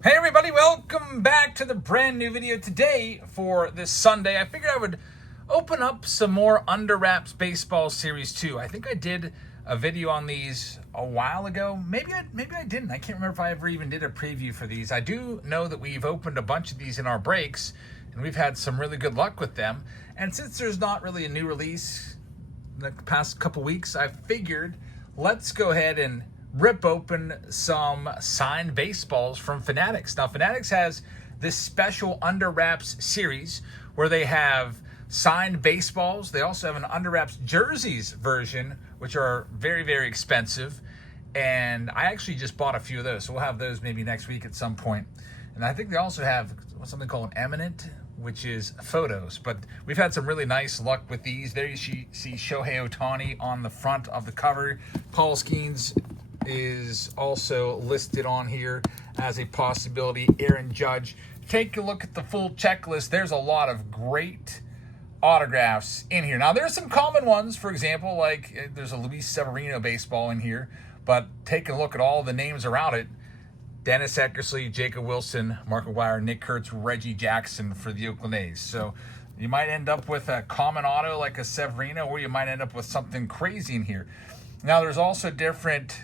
Hey everybody, welcome back to the brand new video today for this Sunday. I figured I would open up some more Under Wraps Baseball Series 2. I think I did a video on these a while ago. Maybe I didn't. I can't remember if I ever even did a preview for these. I do know that we've opened a bunch of these in our breaks, and we've had some really good luck with them. And since there's not really a new release in the past couple weeks, I figured let's go ahead and rip open some signed baseballs from Fanatics. Now, Fanatics has this special Under Wraps series where they have signed baseballs. They also have an Under Wraps jerseys version, which are very, very expensive. And I actually just bought a few of those, so we'll have those maybe next week at some point. And I think they also have something called an Eminent, which is photos. But we've had some really nice luck with these. There you see Shohei Ohtani on the front of the cover. Paul Skeens is also listed on here as a possibility. Aaron Judge. Take a look at the full checklist. There's a lot of great autographs in here. Now, there's some common ones. For example, like there's a Luis Severino baseball in here. But take a look at all the names around it. Dennis Eckersley, Jacob Wilson, Mark McGwire, Nick Kurtz, Reggie Jackson for the Oakland A's. So you might end up with a common auto like a Severino, or you might end up with something crazy in here. Now, there's also different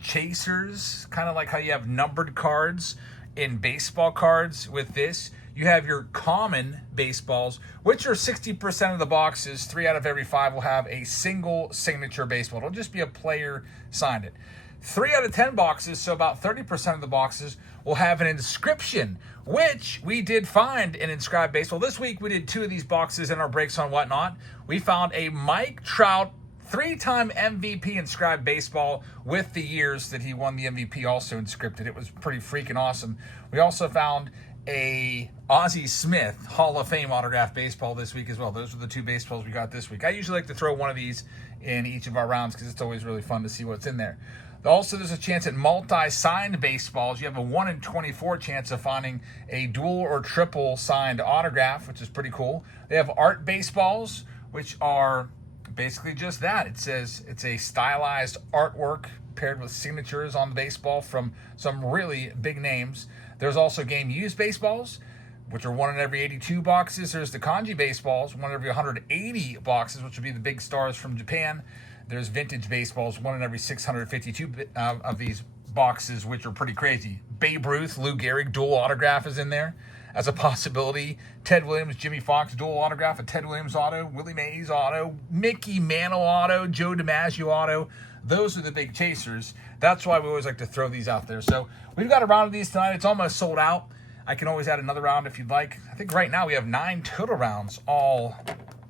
chasers, kind of like how you have numbered cards in baseball cards. With this, you have your common baseballs, which are 60% of the boxes. 3 out of every 5 will have a single signature baseball. It'll just be a player signed it. 3 out of 10 boxes, so about 30% of the boxes, will have an inscription, which we did find an inscribed baseball. This week we did 2 of these boxes in our breaks on Whatnot. We found a Mike Trout 3-time MVP inscribed baseball with the years that he won the MVP also inscripted. It was pretty freaking awesome. We also found a Ozzie Smith Hall of Fame autographed baseball this week as well. Those are the 2 baseballs we got this week. I usually like to throw one of these in each of our rounds because it's always really fun to see what's in there. Also, there's a chance at multi-signed baseballs. You have a 1 in 24 chance of finding a dual or triple signed autograph, which is pretty cool. They have art baseballs, which are basically just that. It says it's a stylized artwork paired with signatures on the baseball from some really big names. There's also game used baseballs, which are 1 in every 82 boxes. There's the kanji baseballs, 1 in every 180 boxes, which would be the big stars from Japan. There's vintage baseballs, 1 in every 652 of these boxes, which are pretty crazy. Babe Ruth, Lou Gehrig dual autograph is in there as a possibility. Ted Williams, Jimmy Fox dual autograph, a Ted Williams auto, Willie Mays auto, Mickey Mantle auto, Joe DiMaggio auto. Those are the big chasers. That's why we always like to throw these out there. So we've got a round of these tonight. It's almost sold out. I can always add another round if you'd like. I think right now we have 9 total rounds all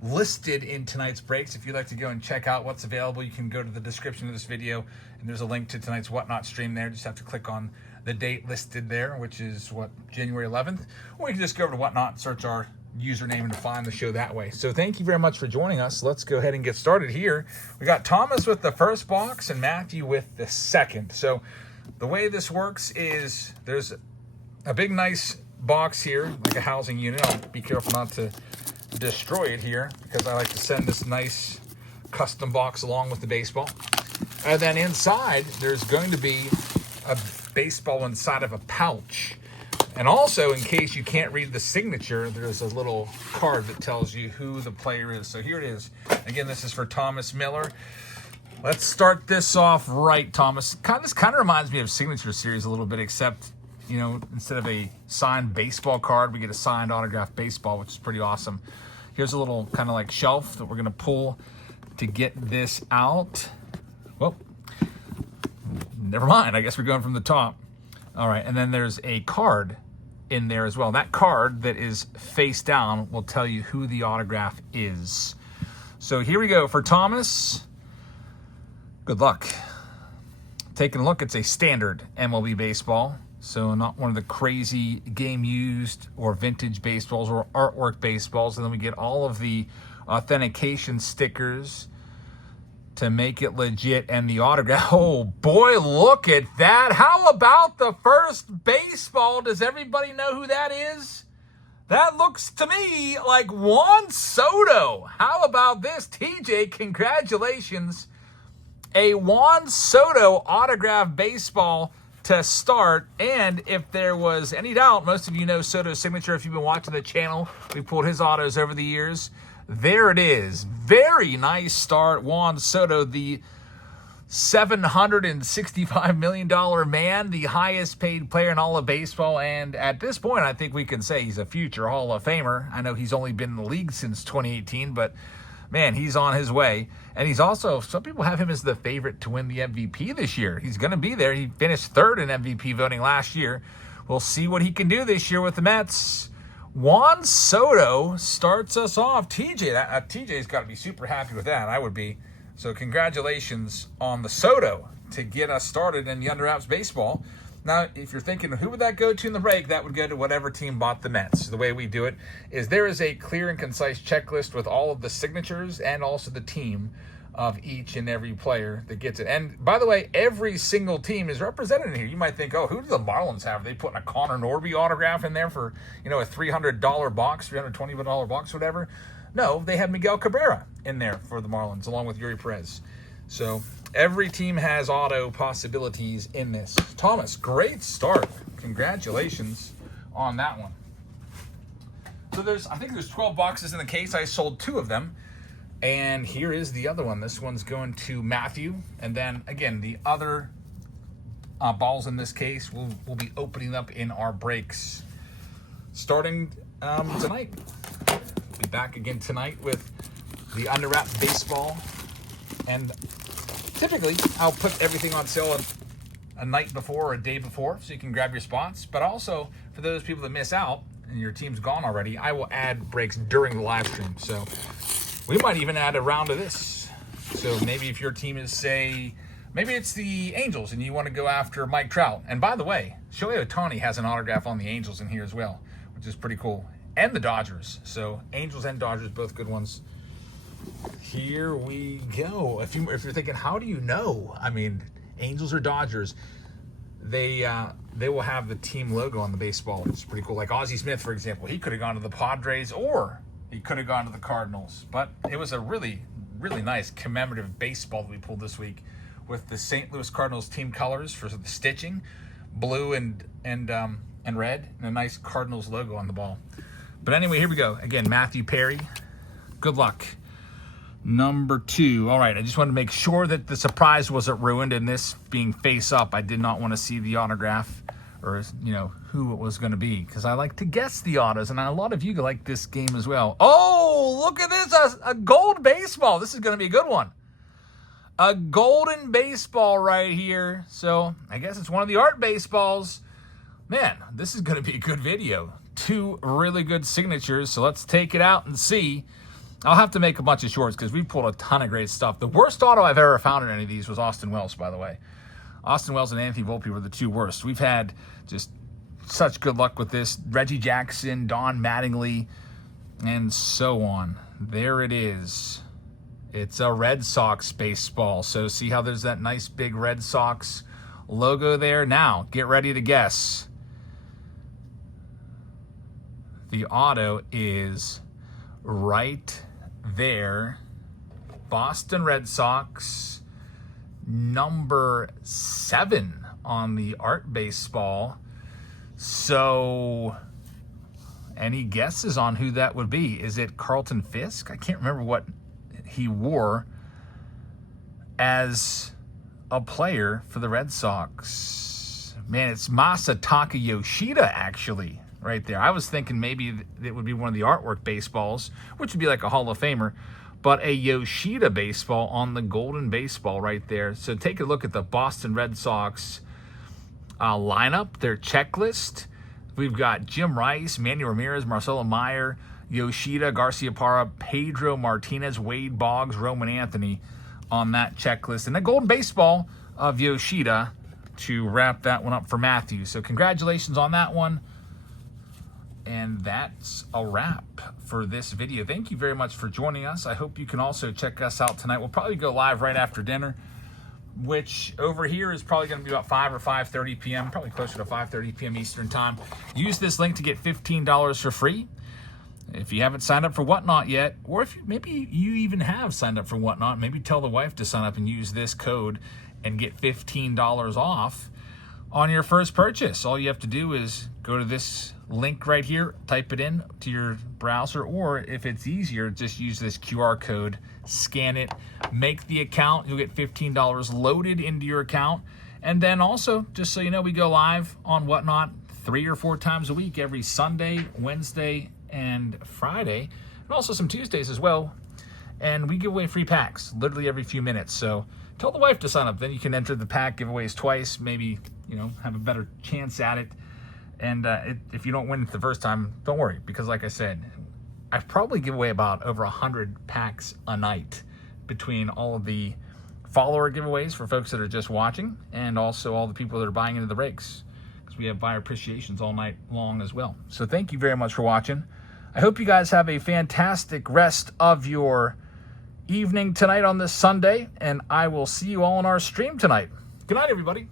listed in tonight's breaks. If you'd like to go and check out what's available, you can go to the description of this video, and there's a link to tonight's Whatnot stream there. Just have to click on the date listed there, which is January 11th, or you can just go over to Whatnot, search our username, and find the show that way. So thank you very much for joining us. Let's go ahead and get started here. We got Thomas with the first box and Matthew with the second. So the way this works is there's a big nice box here, like a housing unit. I'll be careful not to destroy it here because I like to send this nice custom box along with the baseball. And then inside there's going to be a baseball inside of a pouch. And also, in case you can't read the signature, there's a little card that tells you who the player is. So here it is. Again, this is for Thomas Miller. Let's start this off right, Thomas. This kind of reminds me of Signature Series a little bit, except, you know, instead of a signed baseball card, we get a signed autographed baseball, which is pretty awesome. Here's a little kind of like shelf that we're going to pull to get this out. Well, never mind. I guess we're going from the top. All right, and then there's a card in there as well. That card that is face down will tell you who the autograph is. So here we go for Thomas. Good luck. Taking a look, it's a standard MLB baseball. So not one of the crazy game used or vintage baseballs or artwork baseballs. And then we get all of the authentication stickers to make it legit, and the autograph. Oh boy, look at that. How about the first baseball? Does everybody know who that is? That looks to me like Juan Soto. How about this, TJ? Congratulations. A Juan Soto autographed baseball to start. And if there was any doubt, most of you know Soto's signature. If you've been watching the channel, we pulled his autos over the years. There it is. Very nice start. Juan Soto, the $765 million man, the highest paid player in all of baseball. And at this point, I think we can say he's a future Hall of Famer. I know he's only been in the league since 2018, but man, he's on his way. And he's also, some people have him as the favorite to win the MVP this year. He's going to be there. He finished third in MVP voting last year. We'll see what he can do this year with the Mets. Juan Soto starts us off. TJ's got to be super happy with that. I would be. So congratulations on the Soto to get us started in the Under Wraps baseball. Now, if you're thinking, who would that go to in the break? That would go to whatever team bought the Mets. The way we do it is there is a clear and concise checklist with all of the signatures and also the team of each and every player that gets it. And by the way, every single team is represented in here. You might think, oh, who do the Marlins have? Are they putting a Connor Norby autograph in there for, a $300 box, $320 box, whatever? No, they have Miguel Cabrera in there for the Marlins, along with Yuri Perez. So every team has auto possibilities in this. Thomas, great start. Congratulations on that one. So I think there's 12 boxes in the case. I sold 2 of them. And here is the other one. This one's going to Matthew. And then, again, the other balls in this case we'll be opening up in our breaks starting tonight. Be back again tonight with the Under Wraps baseball. And typically, I'll put everything on sale a night before or a day before so you can grab your spots. But also, for those people that miss out and your team's gone already, I will add breaks during the live stream. So we might even add a round of this. So maybe if your team is, say, maybe it's the Angels and you want to go after Mike Trout. And by the way, Shohei Ohtani has an autograph on the Angels in here as well, which is pretty cool. And the Dodgers. So Angels and Dodgers, both good ones. Here we go. If you're thinking, how do you know? I mean, Angels or Dodgers, they will have the team logo on the baseball, which is pretty cool. Like Ozzie Smith, for example, he could have gone to the Padres or he could have gone to the Cardinals. But it was a really, really nice commemorative baseball that we pulled this week with the St. Louis Cardinals team colors for the stitching, blue and red, and a nice Cardinals logo on the ball. But anyway, here we go. Again, Matthew Perry. Good luck. Number 2. All right, I just wanted to make sure that the surprise wasn't ruined in this being face up. I did not want to see the autograph or, who it was going to be because I like to guess the autos, and a lot of you like this game as well. Oh, look at this, a gold baseball. This is going to be a good one. A golden baseball right here. So I guess it's one of the art baseballs. Man, this is going to be a good video. 2 really good signatures, so let's take it out and see. I'll have to make a bunch of shorts because we pulled a ton of great stuff. The worst auto I've ever found in any of these was Austin Wells, by the way. Austin Wells and Anthony Volpe were the 2 worst. We've had just such good luck with this. Reggie Jackson, Don Mattingly, and so on. There it is. It's a Red Sox baseball. So see how there's that nice big Red Sox logo there? Now, get ready to guess. The auto is right there. Boston Red Sox, number 7 on the art baseball. So, any guesses on who that would be? Is it Carlton Fisk? I can't remember what he wore as a player for the Red Sox. Man, it's Masataka Yoshida, actually. Right there. I was thinking maybe it would be one of the artwork baseballs, which would be like a Hall of Famer, but a Yoshida baseball on the golden baseball right there. So take a look at the Boston Red Sox lineup, their checklist. We've got Jim Rice, Manny Ramirez, Marcelo Meyer, Yoshida, Garcia Parra, Pedro Martinez, Wade Boggs, Roman Anthony on that checklist. And a golden baseball of Yoshida to wrap that one up for Matthew. So congratulations on that one. And that's a wrap for this video. Thank you very much for joining us. I hope you can also check us out tonight. We'll probably go live right after dinner, which over here is probably going to be about 5 or 5:30 p.m., probably closer to 5:30 p.m. Eastern time. Use this link to get $15 for free. If you haven't signed up for Whatnot yet, or if maybe you even have signed up for Whatnot, maybe tell the wife to sign up and use this code and get $15 off. on your first purchase. All you have to do is go to this link right here, type it in to your browser, or if it's easier, just use this QR code, scan it, make the account. You'll get $15 loaded into your account. And then also, just so you know, we go live on Whatnot 3 or 4 times a week, every Sunday, Wednesday, and Friday, and also some Tuesdays as well. And we give away free packs literally every few minutes. So tell the wife to sign up. Then you can enter the pack giveaways twice, maybe, you know, have a better chance at it. And if you don't win it the first time, don't worry, because like I said, I probably give away about over 100 packs a night between all of the follower giveaways for folks that are just watching, and also all the people that are buying into the breaks, because we have buyer appreciations all night long as well. So thank you very much for watching. I hope you guys have a fantastic rest of your evening tonight on this Sunday, and I will see you all on our stream tonight. Good night, everybody.